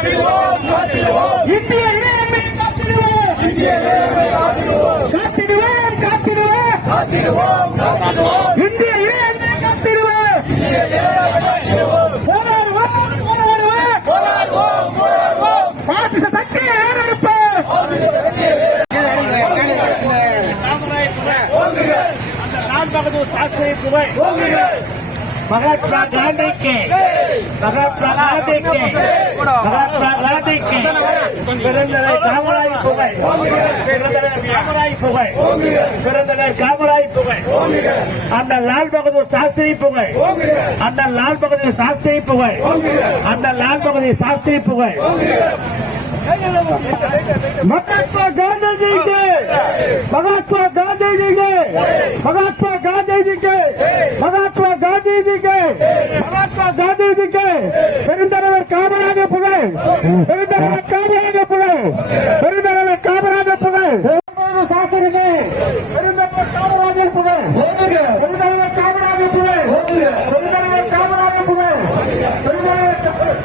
இந்திய இறையாண்மை காத்திடுவோம். இந்திய இறையாண்மை காத்திடுவோம். போராடுவோம். பாசிச சக்தியை ஏறெடுப்போம். लाल बहादुर शास्त्री पुणे महात्मा गांधी के कामराई पुणे அந்த லால் பகதூர் சாஸ்திரி புகை அந்த லால் பகதூர் சாஸ்திரி புகை அந்த லால் பகதூர் சாஸ்திரி புகை महात्मा गांधी जी के महात्मा गांधी जी के महात्मा गांधी जी के महात्मा गांधी जी के महात्मा गांधी जी के பெருந்தலைவர் காமராஜர் புகழ் பெருந்தலைவர் காமராஜர் புகழ் பெருந்தலைவர் காமராஜர் புகழ் சாஸ்திரிக்கு பெருந்தலைவர் காமராஜர் புகழ் பெருந்தலைவர் காமராஜர் புகழ் பெருந்தலைவர் காமராஜர் புகழ் பெருந்தலைவர் காமராஜர் புகழ்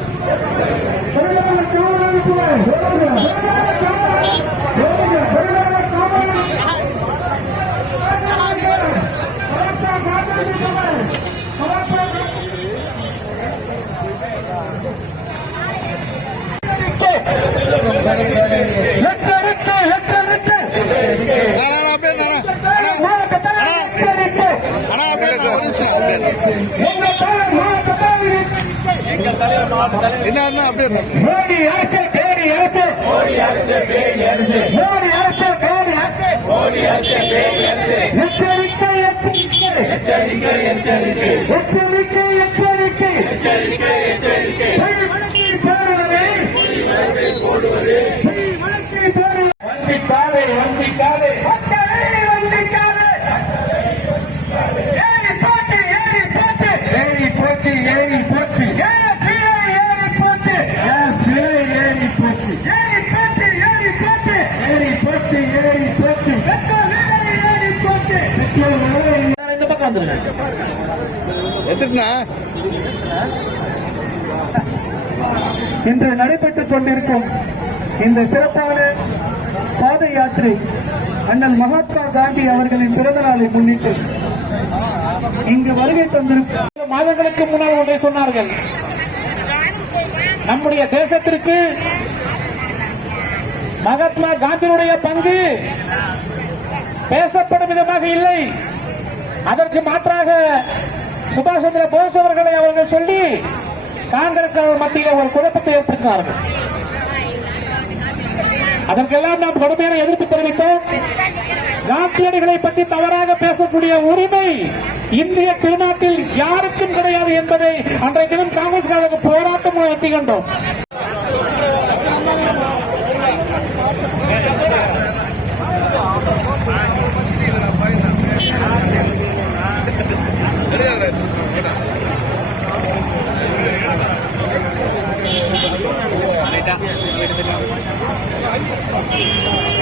என்ன அப்படியே மோடி அரசு பேடி அரசு மோடி அரசு பேடி அரசு மோடி அரசு பேடி அரசு மோடி அரசு பேடி அரசு எச்சரிக்கை எச்சரிக்கை எச்சரிக்கை எச்சரிக்கை எச்சரிக்கை எச்சரிக்கை எச்சரிக்கை எச்சரிக்கை வழக்கில் போடுவதே போடுவதே வழக்கில் போடுவதே வஞ்சிக்காதே வஞ்சிக்காதே மக்களை வஞ்சிக்காதே ஏறி போச்சு ஏறி போச்சு ஏறி போச்சு ஏறி போச்சு இன்று நடைபெற்றுக் கொண்டிருக்கும் இந்த சிறப்பான பாத யாத்திரை அண்ணல் மகாத்மா காந்தி அவர்களின் பிறந்த நாளை முன்னிட்டு இங்கு வருகை தந்திருக்கும் மாதங்களுக்கு முன்னால் ஒன்றை சொன்னார்கள். நம்முடைய தேசத்திற்கு மகாத்மா காந்தியினுடைய பங்கு பேசப்படும் விதமாக இல்லை, அதற்கு மாற்றாக சுபாஷ் சந்திர போஸ் அவர்களை அவர்கள் சொல்லி காங்கிரஸ் மத்தியில் ஒரு குழப்பத்தை ஏற்படுத்தினார்கள். அதற்கெல்லாம் நாம் கடுமையான எதிர்ப்பு தெரிவித்தோம். காந்தியடிகளை பற்றி தவறாக பேசக்கூடிய உரிமை இந்திய திருநாட்டில் யாருக்கும் கிடையாது என்பதை அன்றைய தினம் காங்கிரஸ் போராட்டம் நடத்தி கண்டோம். Ada.